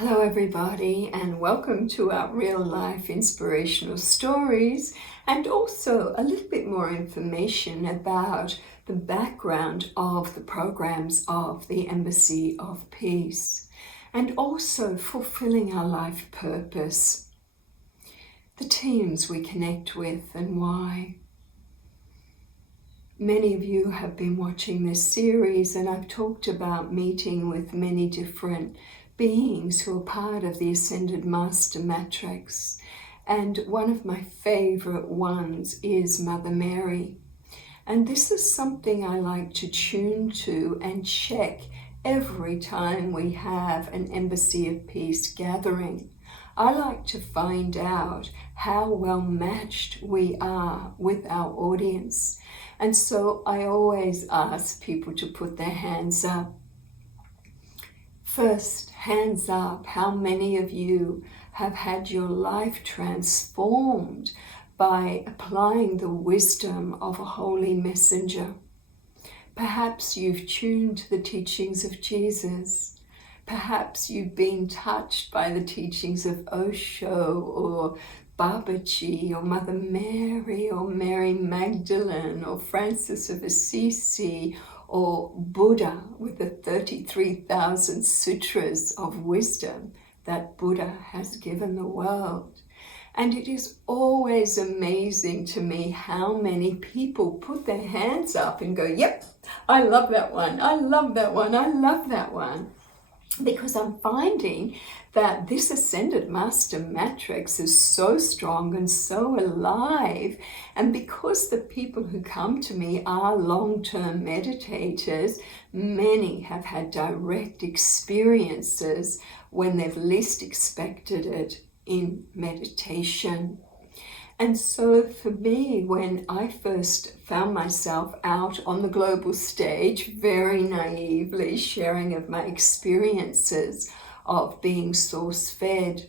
Hello everybody, and welcome to our real life inspirational stories, and also a little bit more information about the background of the programs of the Embassy of Peace, and also fulfilling our life purpose, the teams we connect with and why. Many of you have been watching this series, and I've talked about meeting with many different beings who are part of the Ascended Master Matrix. And one of my favorite ones is Mother Mary. And this is something I like to tune to and check every time we have an Embassy of Peace gathering. I like to find out how well matched we are with our audience. And so I always ask people to put their hands up. First, hands up, how many of you have had your life transformed by applying the wisdom of a holy messenger? Perhaps you've tuned to the teachings of Jesus. Perhaps you've been touched by the teachings of Osho or Babaji or Mother Mary or Mary Magdalene or Francis of Assisi or Buddha with the 33,000 sutras of wisdom that Buddha has given the world. And it is always amazing to me how many people put their hands up and go, yep, I love that one, I love that one, I love that one. Because I'm finding that this Ascended Master Matrix is so strong and so alive. And because the people who come to me are long-term meditators, many have had direct experiences when they've least expected it in meditation. And so for me, when I first found myself out on the global stage, very naively sharing of my experiences of being source-fed,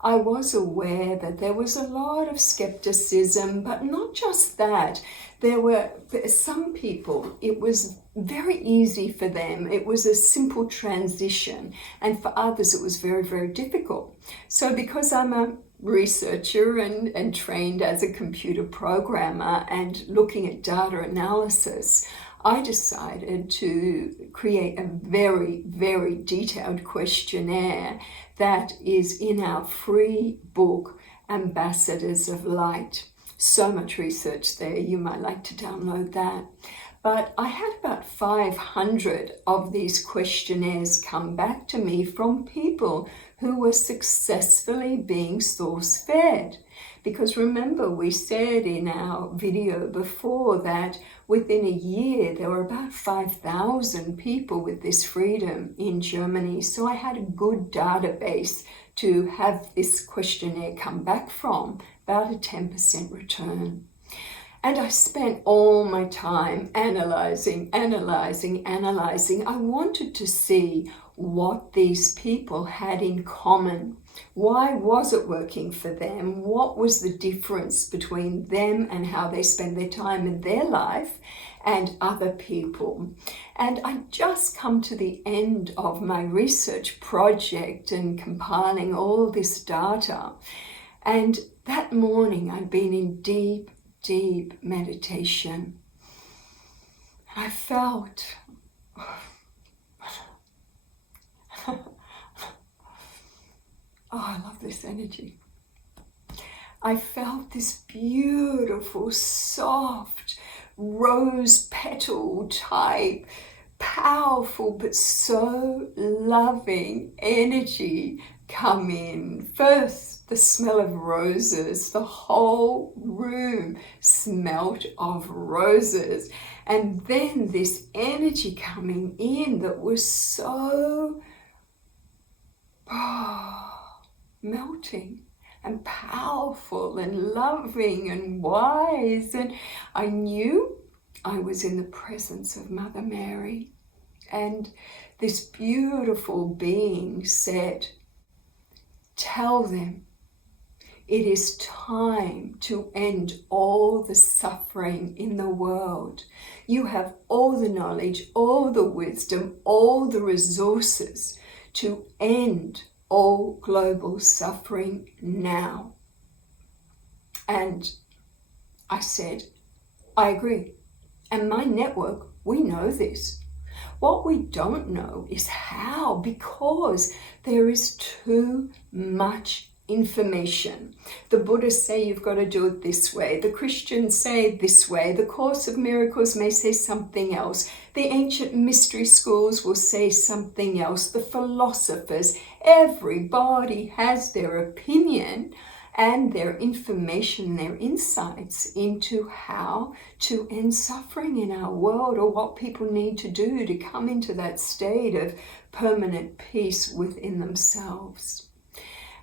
I was aware that there was a lot of skepticism, but not just that. There were some people, it was very easy for them. It was a simple transition. And for others, it was very, very difficult. So because I'm a researcher and trained as a computer programmer and looking at data analysis, I decided to create a very, very detailed questionnaire that is in our free book, Ambassadors of Light. So much research there, you might like to download that. But I had about 500 of these questionnaires come back to me from people who were successfully being source-fed. Because remember, we said in our video before that within a year, there were about 5,000 people with this freedom in Germany. So I had a good database to have this questionnaire come back from, about a 10% return. And I spent all my time analyzing. I wanted to see what these people had in common. Why was it working for them? What was the difference between them and how they spend their time in their life and other people? And I just come to the end of my research project and compiling all this data. And that morning I'd been in deep meditation. And I felt I love this energy. I felt this beautiful, soft, rose petal type, powerful but so loving energy come in. First, the smell of roses. The whole room smelled of roses. And then this energy coming in that was so melting and powerful and loving and wise. And I knew I was in the presence of Mother Mary. And this beautiful being said, tell them it is time to end all the suffering in the world. You have all the knowledge, all the wisdom, all the resources to end all global suffering now. And I said, I agree. And my network, we know this. What we don't know is how, because there is too much information. The Buddhists say you've got to do it this way. The Christians say this way. The Course of Miracles may say something else. The ancient mystery schools will say something else. The philosophers, everybody has their opinion and their information, their insights into how to end suffering in our world, or what people need to do to come into that state of permanent peace within themselves.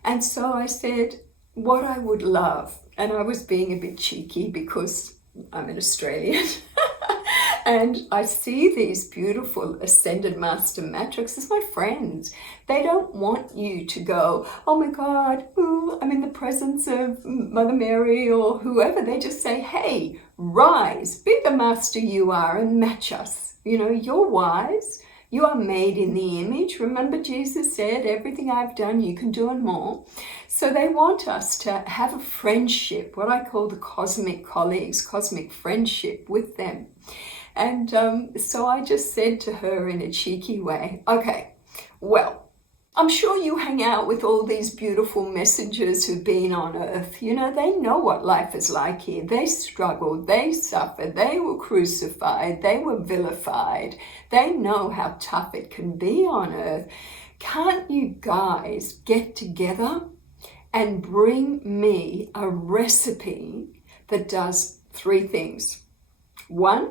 And so I said, what I would love, and I was being a bit cheeky because I'm an Australian, and I see these beautiful Ascended Master matrices, my friends. They don't want you to go, oh my God, ooh, I'm in the presence of Mother Mary or whoever. They just say, hey, rise, be the master you are and match us. You know, you're wise. You are made in the image. Remember, Jesus said, everything I've done, you can do and more. So they want us to have a friendship, what I call the cosmic colleagues, cosmic friendship with them. And so I just said to her in a cheeky way, okay, well, I'm sure you hang out with all these beautiful messengers who've been on earth. You know, they know what life is like here. They struggled, they suffered, they were crucified, they were vilified. They know how tough it can be on earth. Can't you guys get together and bring me a recipe that does 3 things? 1,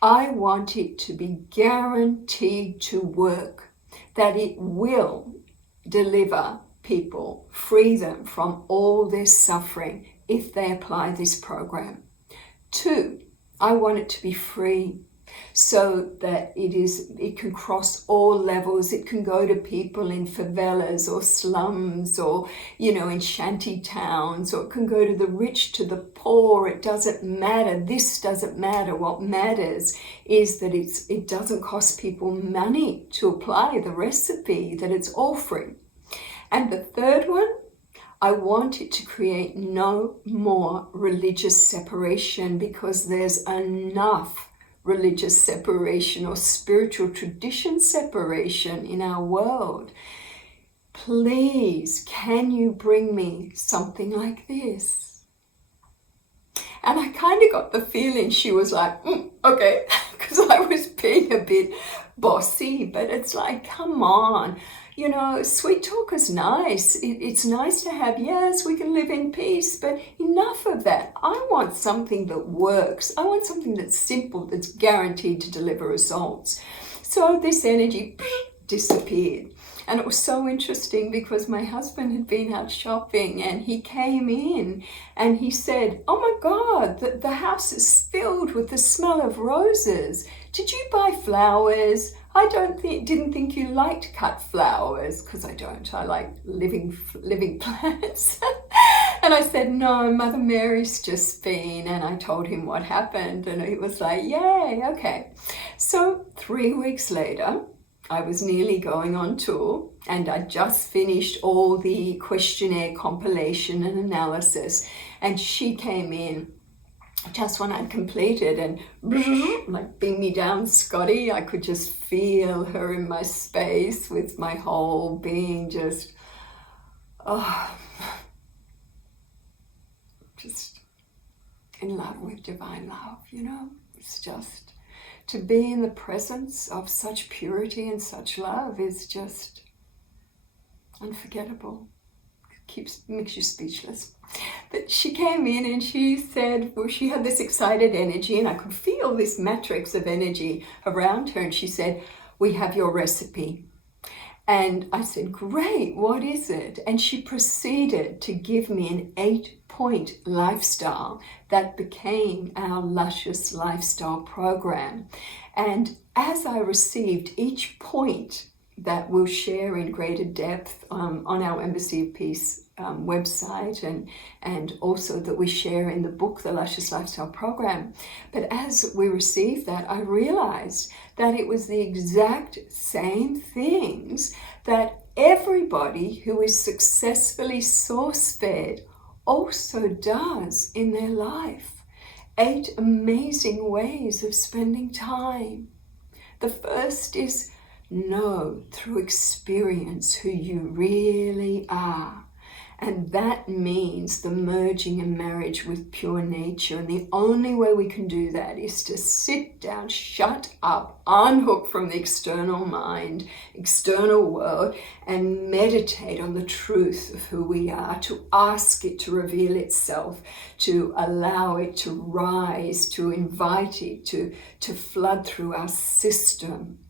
I want it to be guaranteed to work, that it will deliver people, free them from all their suffering if they apply this program. 2, I want it to be free so that it can cross all levels. It can go to people in favelas or slums or, you know, in shanty towns, or it can go to the rich, to the poor. It doesn't matter. This doesn't matter. What matters is that it doesn't cost people money to apply the recipe, that it's all free. And the 3rd one, I want it to create no more religious separation, because there's enough religious separation or spiritual tradition separation in our world. Please, can you bring me something like this? And I kind of got the feeling she was like, okay, because I was being a bit bossy, but it's like, come on. You know, sweet talk is nice. It's nice to have, yes, we can live in peace, but enough of that. I want something that works. I want something that's simple, that's guaranteed to deliver results. So this energy disappeared. And it was so interesting because my husband had been out shopping and he came in and he said, oh my God, the house is filled with the smell of roses. Did you buy flowers? I didn't think you liked cut flowers, because I don't. I like living plants. And I said, no, Mother Mary's just been, and I told him what happened, and he was like, yay, okay. So 3 weeks later, I was nearly going on tour, and I just finished all the questionnaire compilation and analysis, and she came in just when I'd completed, and like beam me down, Scotty. I could just feel her in my space with my whole being just in love with divine love, you know. It's just, to be in the presence of such purity and such love is just unforgettable. Makes you speechless. But she came in and she said, well, she had this excited energy, and I could feel this matrix of energy around her, and she said, we have your recipe. And I said, great, what is it? And she proceeded to give me an 8-point lifestyle that became our Luscious Lifestyle program. And as I received each point that we'll share in greater depth on our Embassy of Peace website, and also that we share in the book, The Luscious Lifestyle Program. But as we received that, I realized that it was the exact same things that everybody who is successfully source-fed also does in their life. 8 amazing ways of spending time. The first is know through experience who you really are. And that means the merging and marriage with pure nature. And the only way we can do that is to sit down, shut up, unhook from the external mind, external world, and meditate on the truth of who we are, to ask it to reveal itself, to allow it to rise, to invite it to flood through our system,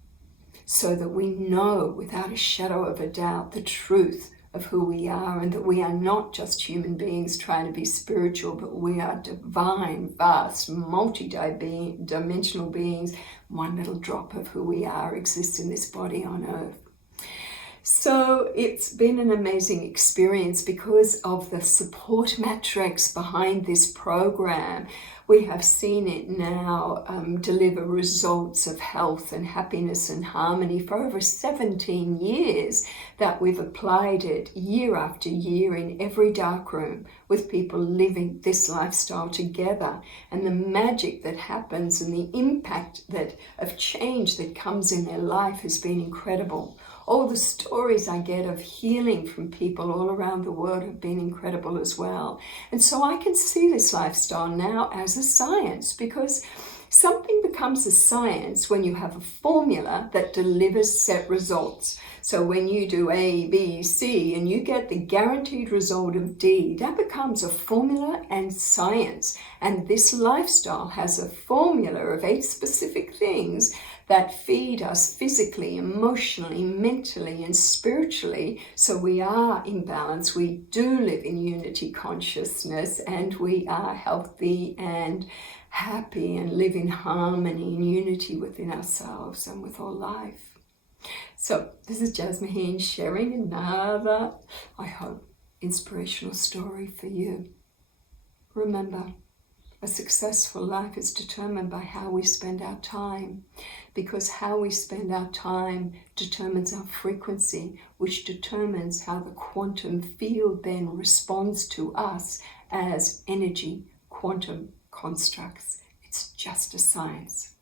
so that we know without a shadow of a doubt the truth of who we are, and that we are not just human beings trying to be spiritual, but we are divine, vast, multi-dimensional beings. One little drop of who we are exists in this body on earth. So it's been an amazing experience because of the support matrix behind this program. We have seen it now deliver results of health and happiness and harmony for over 17 years that we've applied it year after year in every darkroom with people living this lifestyle together. And the magic that happens and the impact of change that comes in their life has been incredible. All the stories I get of healing from people all around the world have been incredible as well. And so I can see this lifestyle now as a science, because something becomes a science when you have a formula that delivers set results. So when you do A, B, C, and you get the guaranteed result of D, that becomes a formula and science. And this lifestyle has a formula of 8 specific things that feed us physically, emotionally, mentally, and spiritually. So we are in balance, we do live in unity consciousness, and we are healthy and happy and live in harmony and unity within ourselves and with all life. So this is Jasmuheen sharing another, I hope, inspirational story for you. Remember, a successful life is determined by how we spend our time, because how we spend our time determines our frequency, which determines how the quantum field then responds to us as energy, quantum constructs. It's just a science.